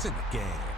It's in the game.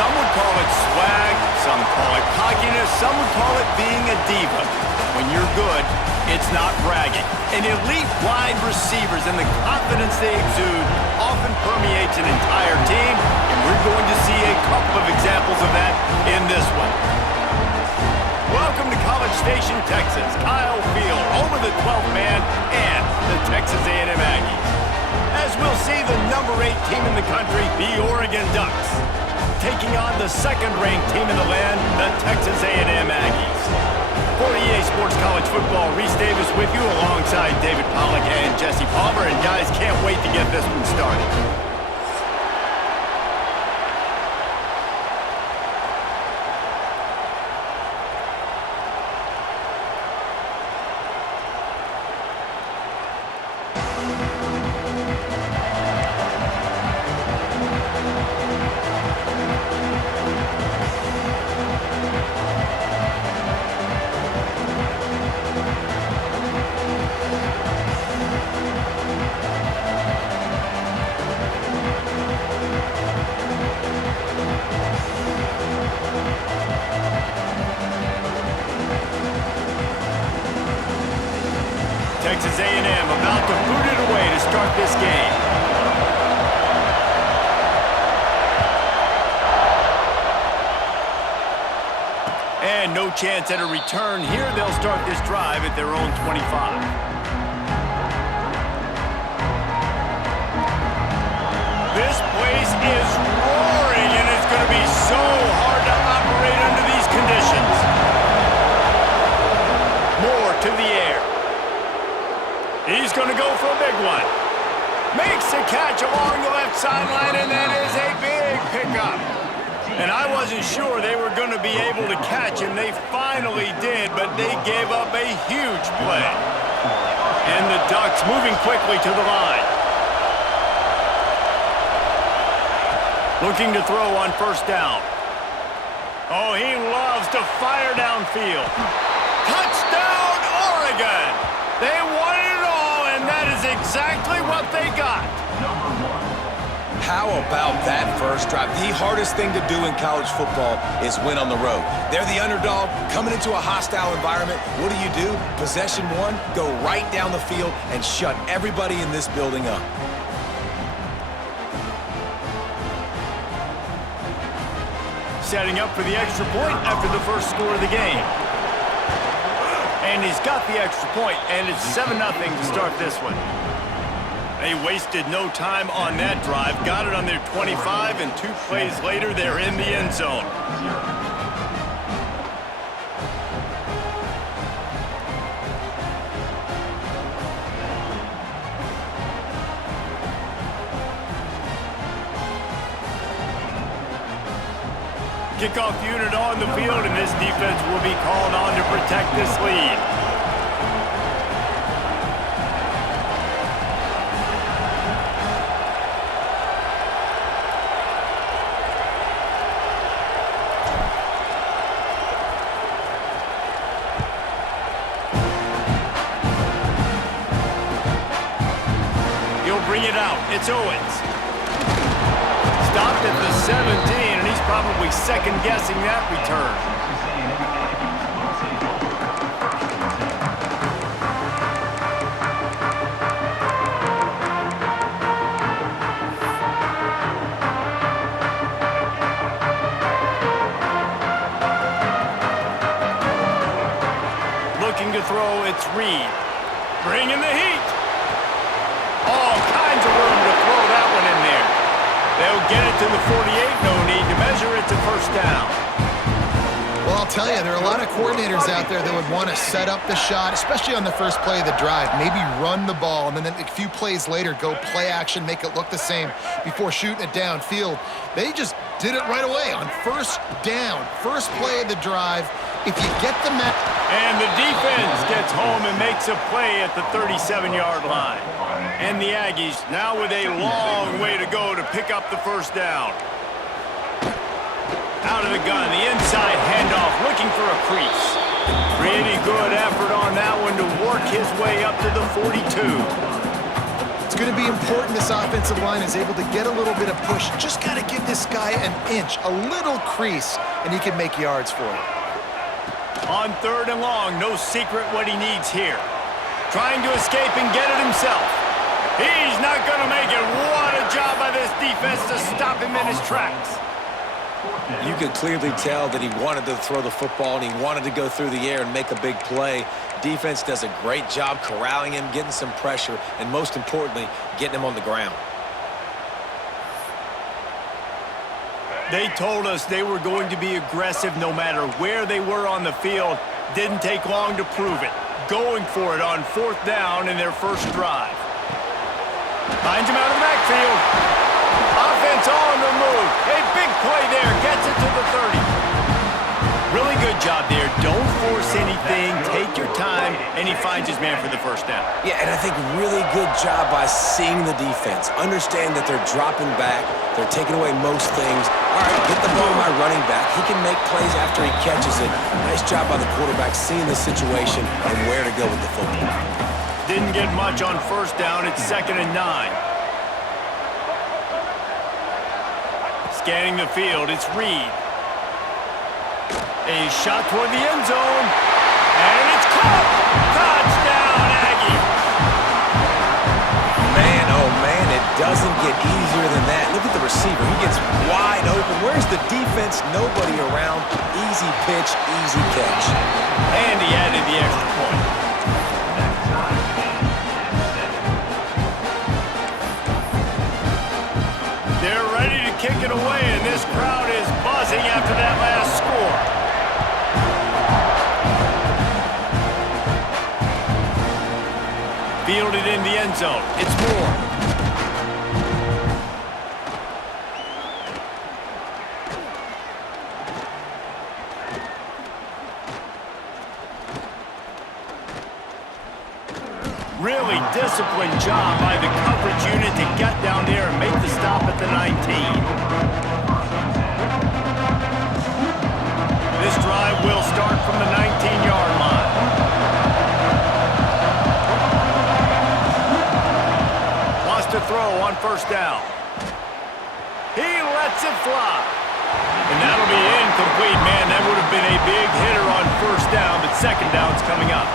Some would call it swag, some call it cockiness, some would call it being a diva. When you're good, it's not bragging. And elite wide receivers and the confidence they exude often permeates an entire team, and we're going to see a couple of examples of that in this one. Welcome to College Station, Texas. Kyle Field, home of the 12th man and the Texas A&M Aggies. As we'll see the number 8 team in the country, the Oregon Ducks, taking on the second-ranked team in the land, the Texas A&M Aggies. For EA Sports College Football, Reese Davis with you alongside David Pollack and Jesse Palmer. And guys, can't wait to get this one started. Texas A&M about to boot it away to start this game. And no chance at a return here. They'll start this drive at their own 25. This place is roaring, and it's going to be so hard to operate under these conditions. Moore to the air. He's going to go for a big one. Makes the catch along the left sideline, and that is a big pickup. And I wasn't sure they were going to be able to catch him. They finally did, but they gave up a huge play. And the Ducks moving quickly to the line. Looking to throw on first down. Oh, he loves to fire downfield. Touchdown, Oregon! They won it all, and that is exactly what they got. How about that first drive? The hardest thing to do in college football is win on the road. They're the underdog, coming into a hostile environment. What do? Possession one, go right down the field and shut everybody in this building up. Setting up for the extra point after the first score of the game. And he's got the extra point, and it's 7-0 to start this one. They wasted no time on that drive. Got it on their 25, and 2 plays later, they're in the end zone. Kickoff unit on the field, and this defense will be called on to protect this lead. It's Owens. Stopped at the 17, and he's probably second-guessing that return. Looking to throw, it's Reed. Bringing the heat. All kinds of room to throw that one in there. They'll get it to the 48, no need to measure it to first down. Well, I'll tell you, there are a lot of coordinators out there that would want to set up the shot, especially on the first play of the drive, maybe run the ball, and then a few plays later go play action, make it look the same before shooting it downfield. They just did it right away on first down, first play of the drive. If you get the match. And the defense gets home and makes a play at the 37-yard line. And the Aggies now with a long way to go to pick up the first down. Out of the gun, the inside handoff, looking for a crease. Pretty good effort on that one to work his way up to the 42. It's going to be important this offensive line is able to get a little bit of push. Just got to give this guy an inch, a little crease, and he can make yards for it. On third and long, no secret what he needs here. Trying to escape and get it himself. He's not going to make it. What a job by this defense to stop him in his tracks. You could clearly tell that he wanted to throw the football and he wanted to go through the air and make a big play. Defense does a great job corralling him, getting some pressure, and most importantly, getting him on the ground. They told us they were going to be aggressive no matter where they were on the field. Didn't take long to prove it. Going for it on fourth down in their first drive. Finds him out of the backfield. Offense on the move. A big play there. Gets it to the 30. Really good job there. Don't force anything. Take your time. And he finds his man for the first down. Yeah, and I think really good job by seeing the defense. Understand that they're dropping back. They're taking away most things. All right, get the ball to my running back. He can make plays after he catches it. Nice job by the quarterback seeing the situation and where to go with the football. Didn't get much on first down. It's 2nd and 9. Scanning the field, it's Reed. A shot toward the end zone. And it's caught. Touchdown, Aggie. Man, oh man, it doesn't get easier than that. Look at the receiver. He gets wide open. Where's the defense? Nobody around. Easy pitch, easy catch. And he added the extra point. They're ready to kick it away, and this crowd is buzzing after that last score. Fielded in the end zone. It's Moore. Really disciplined job by the coverage unit to get down there and make the stop at the 19. This drive will start from the 19-yard line. To throw on first down. He lets it fly. And that'll be incomplete, man. That would have been a big hitter on first down, but second down's coming up.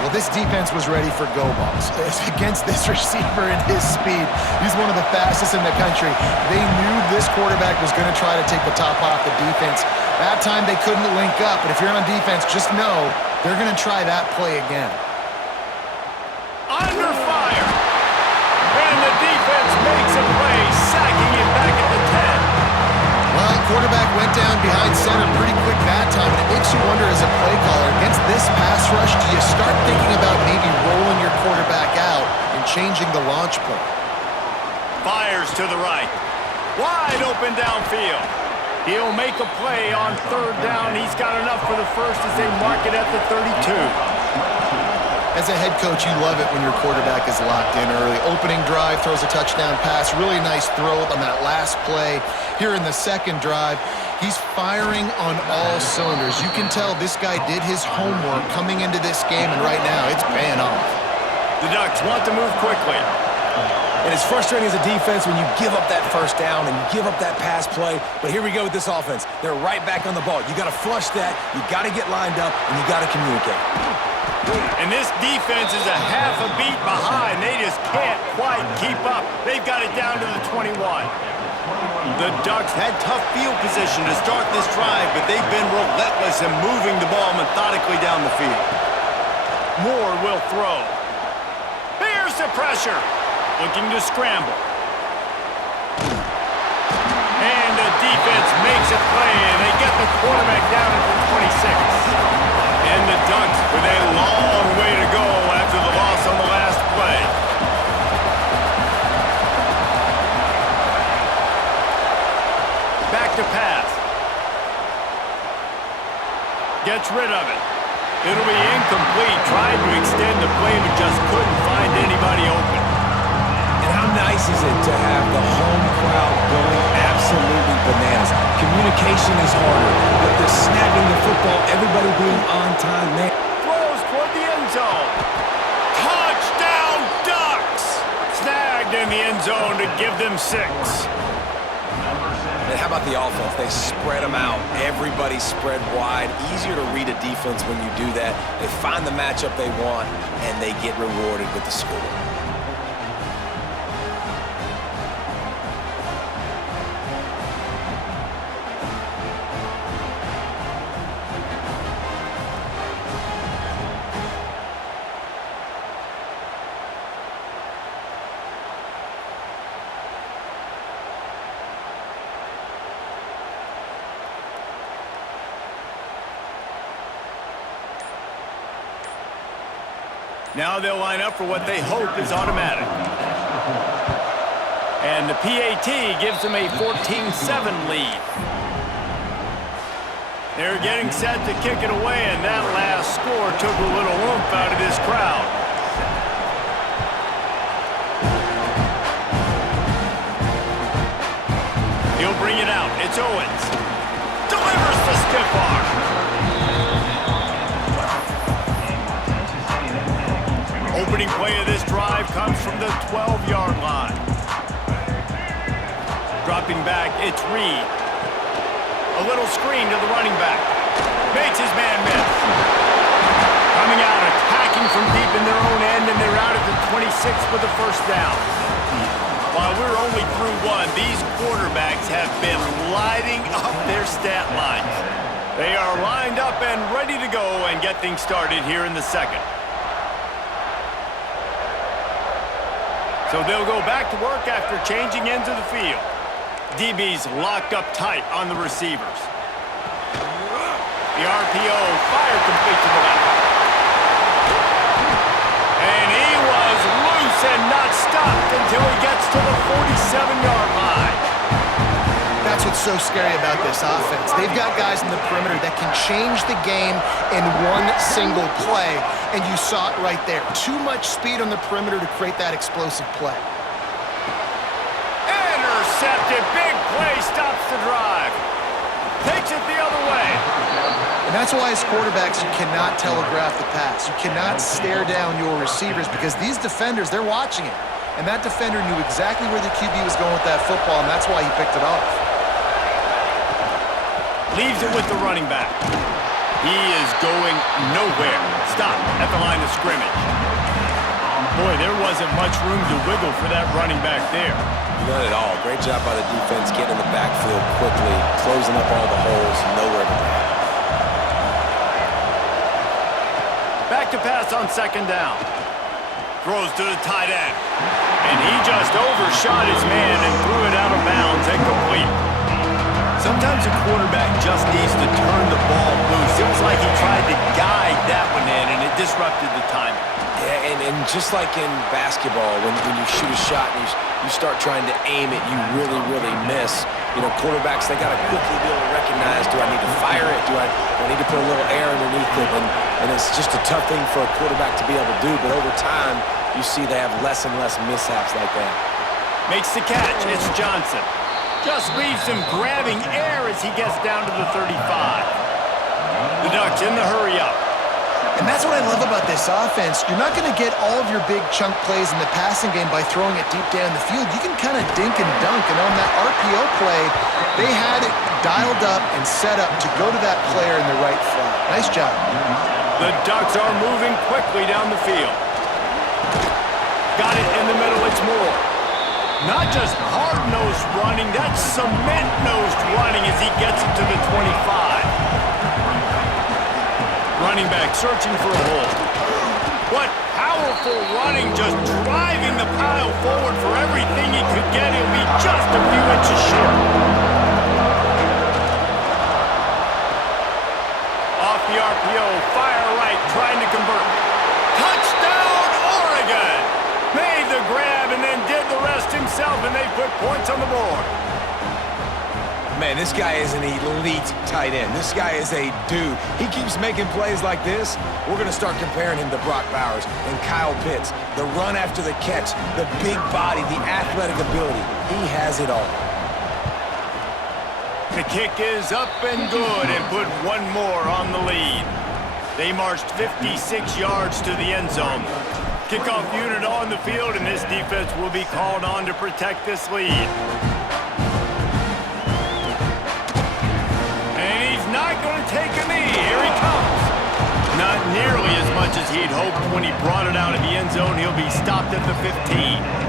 Well, this defense was ready for go balls. Against this receiver and his speed, he's one of the fastest in the country. They knew this quarterback was going to try to take the top off the defense. That time they couldn't link up, but if you're on defense, just know they're going to try that play again. Under fire. And the defense makes a play, sacking him back at the 10. Well, quarterback went down behind center pretty quick that time, and it makes you wonder as a play caller, against this pass rush, do you start thinking about maybe rolling your quarterback out and changing the launch point? Fires to the right. Wide open downfield. He'll make a play on third down. He's got enough for the first as they mark it at the 32. As a head coach, you love it when your quarterback is locked in early. Opening drive, throws a touchdown pass. Really nice throw on that last play. Here in the second drive, he's firing on all cylinders. You can tell this guy did his homework coming into this game, and right now it's paying off. The Ducks want to move quickly. And it's frustrating as a defense when you give up that first down and you give up that pass play. But here we go with this offense. They're right back on the ball. You got to flush that. You got to get lined up, and you got to communicate. And this defense is a half a beat behind. They just can't quite keep up. They've got it down to the 21. The Ducks had tough field position to start this drive, but they've been relentless in moving the ball methodically down the field. Moore will throw. Here's the pressure. Looking to scramble. And the defense makes a play, and they get the quarterback down at the 26. And the Ducks with a long way to go after the loss on the last play. Back to pass. Gets rid of it. It'll be incomplete. Tried to extend the play, but just couldn't find anybody open. And how nice is it to have the home crowd going absolutely bananas? Communication is harder, but they're snapping the football, everybody being on time, man. Throws toward the end zone. Touchdown, Ducks! Snagged in the end zone to give them 6. And how about the offense? They spread them out. Everybody spread wide. Easier to read a defense when you do that. They find the matchup they want, and they get rewarded with the score. Now they'll line up for what they hope is automatic. And the PAT gives them a 14-7 lead. They're getting set to kick it away, and that last score took a little oomph out of this crowd. He'll bring it out. It's Owens. Delivers the stiff arm. Opening play of this drive comes from the 12-yard line. Dropping back, it's Reed. A little screen to the running back. Makes his man miss. Coming out, attacking from deep in their own end, and they're out at the 26 for the first down. While we're only through one, these quarterbacks have been lighting up their stat lines. They are lined up and ready to go and get things started here in the second. So they'll go back to work after changing ends of the field. DB's locked up tight on the receivers. The RPO fired complete to the left. And he was loose and not stopped until he gets to the 47-yard line. That's what's so scary about this offense. They've got guys in the perimeter that can change the game in one single play, and you saw it right there. Too much speed on the perimeter to create that explosive play. Intercepted. Big play stops the drive. Takes it the other way. And that's why as quarterbacks, you cannot telegraph the pass. You cannot stare down your receivers because these defenders, they're watching it. And that defender knew exactly where the QB was going with that football, and that's why he picked it off. Leaves it with the running back. He is going nowhere. Stop at the line of scrimmage. Boy, there wasn't much room to wiggle for that running back there. None at all. Great job by the defense getting in the backfield quickly, closing up all the holes, nowhere to go. Back to pass on second down. Throws to the tight end. And he just overshot his man and threw it out of bounds and complete. Sometimes a quarterback just needs to turn the ball loose. It was like he tried to guide that one in, and it disrupted the timing. Yeah, and just like in basketball, when you shoot a shot and you start trying to aim it, you really, really miss. You know, quarterbacks, they got to quickly be able to recognize, do I need to fire it? Do I need to put a little air underneath it? And it's just a tough thing for a quarterback to be able to do, but over time, you see they have less and less mishaps like that. Makes the catch. It's Johnson. Just leaves him grabbing air as he gets down to the 35. The Ducks in the hurry up. And that's what I love about this offense. You're not going to get all of your big chunk plays in the passing game by throwing it deep down the field. You can kind of dink and dunk, and on that RPO play, they had it dialed up and set up to go to that player in the right flat. Nice job. The Ducks are moving quickly down the field. Got it in the middle, it's Moore. Not just hard-nosed running, that's cement-nosed running as he gets it to the 25. Running back searching for a hole. What powerful running, just driving the pile forward for everything he could get. He'll be just a few inches short. Off the RPO, fire right, trying to convert. Touchdown, Oregon! Made the grab and then did the rest himself, and they put points on the board. Man, this guy is an elite tight end. This guy is a dude. He keeps making plays like this. We're going to start comparing him to Brock Bowers and Kyle Pitts. The run after the catch, the big body, the athletic ability. He has it all. The kick is up and good and put one more on the lead. They marched 56 yards to the end zone. Kickoff unit on the field, and this defense will be called on to protect this lead. Not going to take a knee. Here he comes. Not nearly as much as he'd hoped when he brought it out of the end zone. He'll be stopped at the 15.